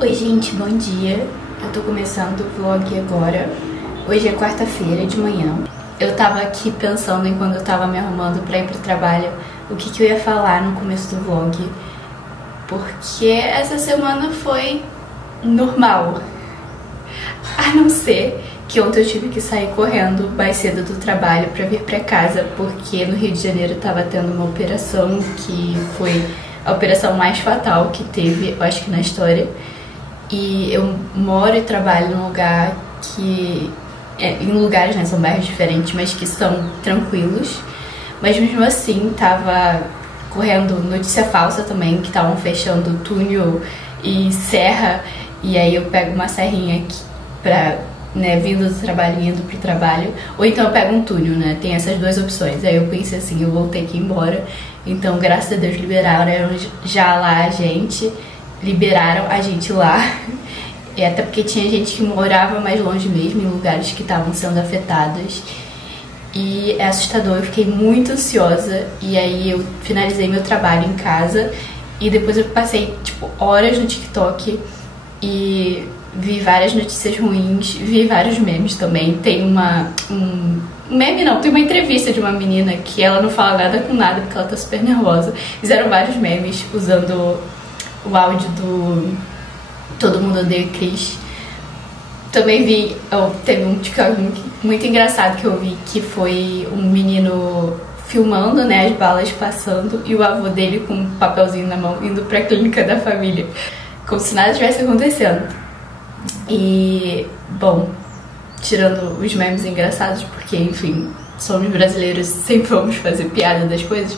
Oi gente, bom dia. Eu tô começando o vlog agora. Hoje é quarta-feira de manhã. Eu tava aqui pensando em quando eu tava me arrumando pra ir pro trabalho, o que eu ia falar no começo do vlog. Porque essa semana foi normal. A não ser que ontem eu tive que sair correndo mais cedo do trabalho pra vir pra casa, porque no Rio de Janeiro tava tendo uma operação que foi a operação mais fatal que teve, eu acho que na história. E eu moro e trabalho num lugar que... em lugares, né, são bairros diferentes, mas que são tranquilos. Mas mesmo assim, tava correndo notícia falsa também, que estavam fechando túnel e serra. E aí eu pego uma serrinha aqui pra, né, vindo do trabalho e indo pro trabalho. Ou então eu pego um túnel, né, tem essas duas opções. Aí eu pensei assim, eu vou ter que ir embora. Então, graças a Deus, liberaram já lá a gente. Liberaram a gente lá, e até porque tinha gente que morava mais longe mesmo, em lugares que estavam sendo afetados. E é assustador, eu fiquei muito ansiosa. E aí eu finalizei meu trabalho em casa e depois eu passei tipo horas no TikTok e vi várias notícias ruins, vi vários memes também. Tem meme não, tem uma entrevista de uma menina que ela não fala nada com nada porque ela tá super nervosa. Fizeram vários memes usando o áudio do Todo Mundo Odeia o Chris. Também vi, teve um TikTok muito engraçado que eu vi, que foi um menino filmando, né, as balas passando e o avô dele com um papelzinho na mão indo pra clínica da família, como se nada tivesse acontecendo. E, bom, tirando os memes engraçados, porque, enfim, somos brasileiros, sempre vamos fazer piada das coisas.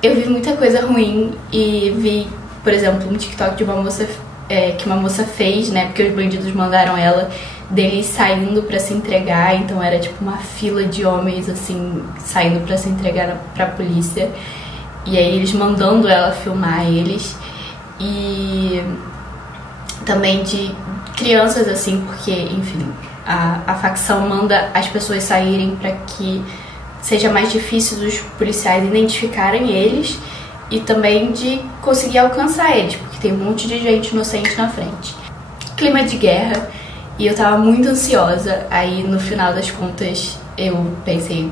Eu vi muita coisa ruim e vi, por exemplo, um TikTok de uma moça que uma moça fez, né, porque os bandidos mandaram ela, dele saindo pra se entregar. Então era tipo uma fila de homens assim, saindo pra se entregar pra polícia. E aí eles mandando ela filmar eles. E também de crianças assim, porque, enfim, a facção manda as pessoas saírem pra que seja mais difícil dos policiais identificarem eles e também de conseguir alcançar eles, porque tem um monte de gente inocente na frente. Clima de guerra, e eu tava muito ansiosa. Aí no final das contas eu pensei,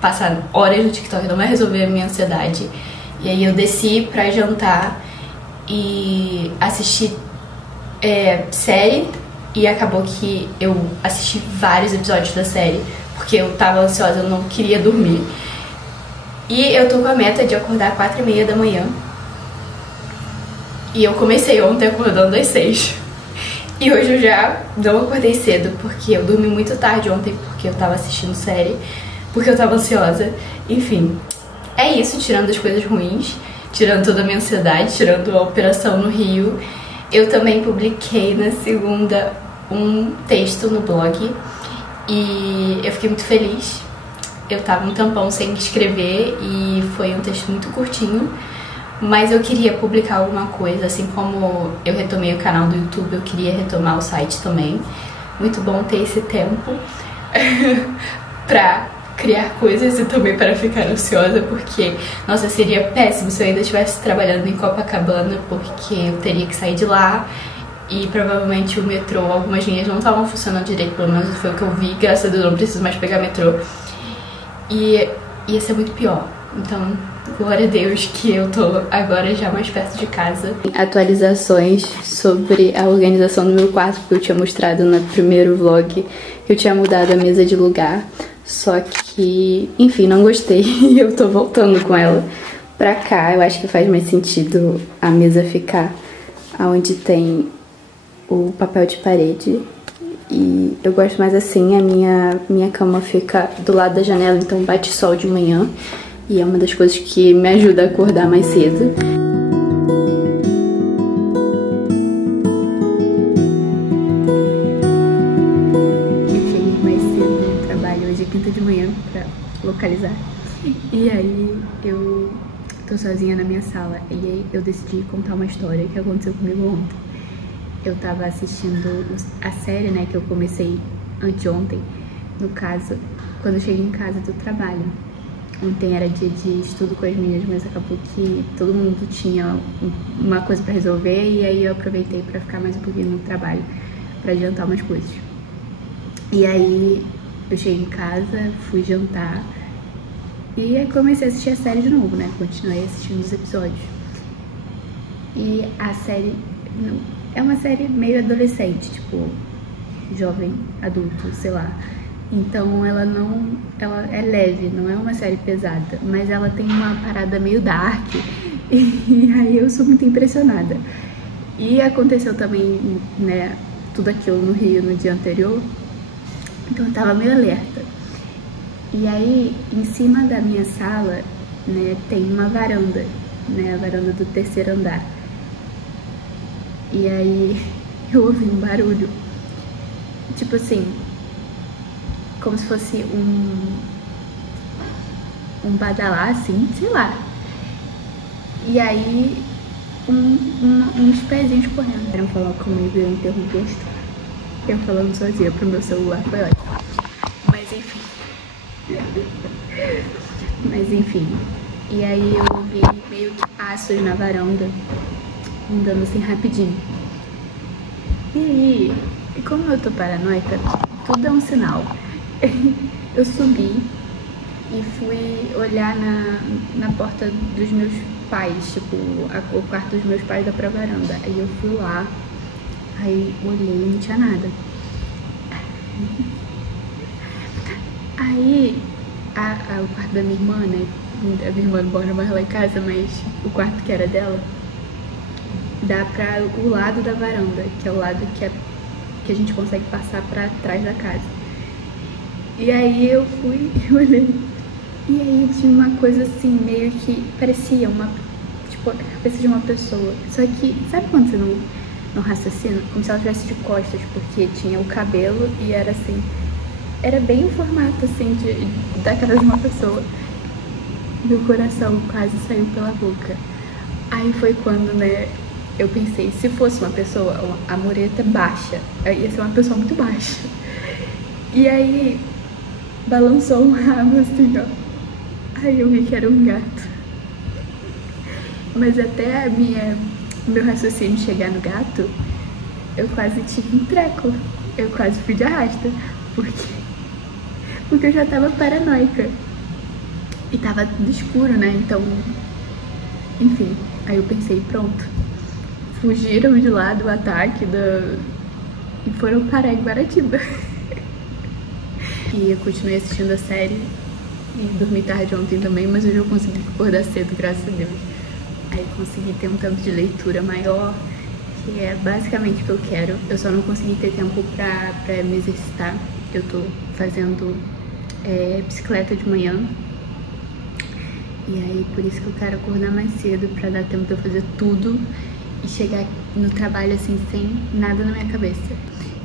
passar horas no TikTok não vai resolver a minha ansiedade. E aí eu desci pra jantar e assisti série, e acabou que eu assisti vários episódios da série, porque eu tava ansiosa, eu não queria dormir. E eu tô com a meta de acordar às 4h30 da manhã. E eu comecei ontem acordando às 6. E hoje eu já não acordei cedo, porque eu dormi muito tarde ontem, porque eu tava assistindo série, porque eu tava ansiosa. Enfim, é isso, tirando as coisas ruins, tirando toda a minha ansiedade, tirando a operação no Rio. Eu também publiquei na segunda um texto no blog. E eu fiquei muito feliz. Eu tava um tampão sem escrever e foi um texto muito curtinho, mas eu queria publicar alguma coisa, assim como eu retomei o canal do YouTube, eu queria retomar o site também. Muito bom ter esse tempo pra criar coisas e também para ficar ansiosa, porque, nossa, seria péssimo se eu ainda estivesse trabalhando em Copacabana, porque eu teria que sair de lá. E provavelmente o metrô, algumas linhas não estavam funcionando direito, pelo menos foi o que eu vi. Graças a Deus eu não preciso mais pegar metrô. E ia ser muito pior. Então, glória a Deus que eu tô agora já mais perto de casa. Atualizações sobre a organização do meu quarto, que eu tinha mostrado no primeiro vlog, que eu tinha mudado a mesa de lugar. Só que, enfim, não gostei e eu tô voltando com ela pra cá. Eu acho que faz mais sentido a mesa ficar onde tem o papel de parede, e eu gosto mais assim. A minha cama fica do lado da janela, então bate sol de manhã, e é uma das coisas que me ajuda a acordar mais cedo. Eu cheguei mais cedo no trabalho, hoje é quinta de manhã, pra localizar, e aí eu tô sozinha na minha sala, e aí eu decidi contar uma história que aconteceu comigo ontem. Eu tava assistindo a série, né, que eu comecei anteontem, no caso, quando eu cheguei em casa do trabalho. Ontem era dia de estudo com as meninas, mas acabou que todo mundo tinha uma coisa pra resolver e aí eu aproveitei pra ficar mais um pouquinho no trabalho, pra adiantar umas coisas. E aí eu cheguei em casa, fui jantar e aí comecei a assistir a série de novo, né? Continuei assistindo os episódios. E a série é uma série meio adolescente, tipo, jovem, adulto, sei lá. Então ela é leve, não é uma série pesada, mas ela tem uma parada meio dark e aí eu sou muito impressionada. E aconteceu também, né, tudo aquilo no Rio no dia anterior, então eu tava meio alerta. E aí, em cima da minha sala, né, tem uma varanda, né, a varanda do terceiro andar. E aí eu ouvi um barulho, tipo assim, como se fosse um badalar, assim, sei lá. E aí, uns pezinhos correndo. Queriam falar comigo e eu interrompi a história. Eu falando sozinha pro meu celular, foi ótimo. Mas enfim. E aí eu ouvi meio que passos na varanda, andando assim rapidinho. E aí, como eu tô paranoica, tudo é um sinal. Eu subi e fui olhar na porta dos meus pais, tipo, o quarto dos meus pais dá pra varanda. Aí eu fui lá, aí olhei e não tinha nada. Aí, o quarto da minha irmã, né? A minha irmã não mora mais lá em casa, mas o quarto que era dela dá pra o lado da varanda, que é o lado que a gente consegue passar pra trás da casa. E aí eu fui e olhei. E aí tinha uma coisa assim, meio que parecia tipo, a cabeça de uma pessoa. Só que, sabe quando você não raciocina? Como se ela estivesse de costas, porque tinha o cabelo e era assim. Era bem o formato, assim, da cabeça de uma pessoa. Meu coração quase saiu pela boca. Aí foi quando, né, eu pensei, se fosse uma pessoa, a mureta baixa, ia ser uma pessoa muito baixa. E aí balançou um rabo assim, ó. Aí eu vi que era um gato. Mas até meu raciocínio chegar no gato, eu quase tive um treco. Eu quase fui de arrasta. Porque eu já tava paranoica. E tava tudo escuro, né? Então, enfim. Aí eu pensei, pronto. Fugiram de lá do ataque e foram parar em Guaratiba. E eu continuei assistindo a série e dormi tarde ontem também, mas hoje eu consegui acordar cedo, graças a Deus. Aí consegui ter um tempo de leitura maior, que é basicamente o que eu quero. Eu só não consegui ter tempo pra me exercitar. Eu tô fazendo bicicleta de manhã. E aí por isso que eu quero acordar mais cedo, pra dar tempo de eu fazer tudo e chegar no trabalho assim, sem nada na minha cabeça.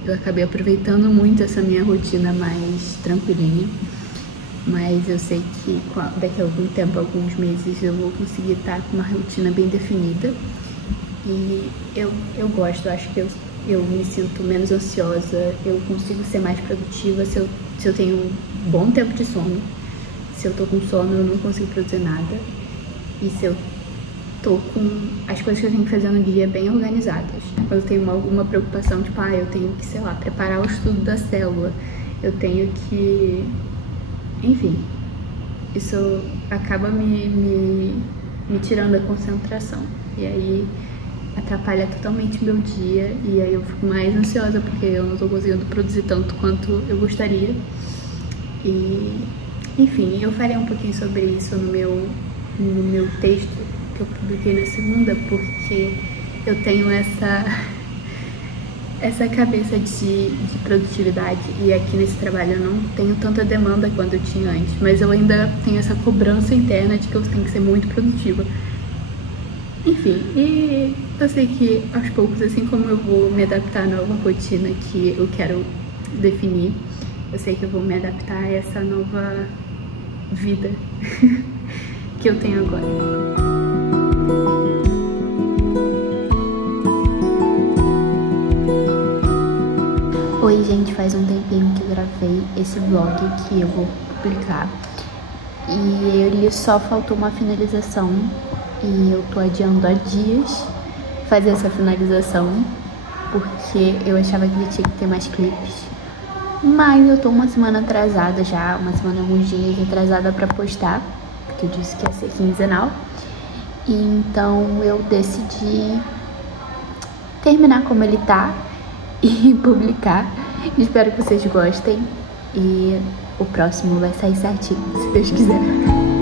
Eu acabei aproveitando muito essa minha rotina mais tranquilinha, mas eu sei que daqui a algum tempo, alguns meses, eu vou conseguir estar com uma rotina bem definida. E eu gosto, acho que eu me sinto menos ansiosa, eu consigo ser mais produtiva se eu tenho um bom tempo de sono. Se eu tô com sono, eu não consigo produzir nada. E se eu tô com as coisas que eu tenho que fazer no dia bem organizadas. Quando eu tenho alguma preocupação, tipo, eu tenho que, sei lá, preparar o estudo da célula, eu tenho que... Enfim, isso acaba me tirando a concentração. E aí atrapalha totalmente meu dia, e aí eu fico mais ansiosa porque eu não tô conseguindo produzir tanto quanto eu gostaria. E, enfim, eu falei um pouquinho sobre isso no meu texto que eu publiquei na segunda, porque eu tenho essa cabeça de produtividade, e aqui nesse trabalho eu não tenho tanta demanda quanto eu tinha antes, mas eu ainda tenho essa cobrança interna de que eu tenho que ser muito produtiva. Enfim, e eu sei que aos poucos, assim como eu vou me adaptar à nova rotina que eu quero definir, eu sei que eu vou me adaptar a essa nova vida que eu tenho agora. Oi, gente, faz um tempinho que eu gravei esse vlog que eu vou publicar. E ele só faltou uma finalização. E eu tô adiando há dias fazer essa finalização, porque eu achava que ele tinha que ter mais clipes. Mas eu tô uma semana atrasada já, uma semana, alguns dias atrasada pra postar, porque eu disse que ia ser quinzenal. E então eu decidi terminar como ele tá e publicar. Espero que vocês gostem e o próximo vai sair certinho, se Deus quiser.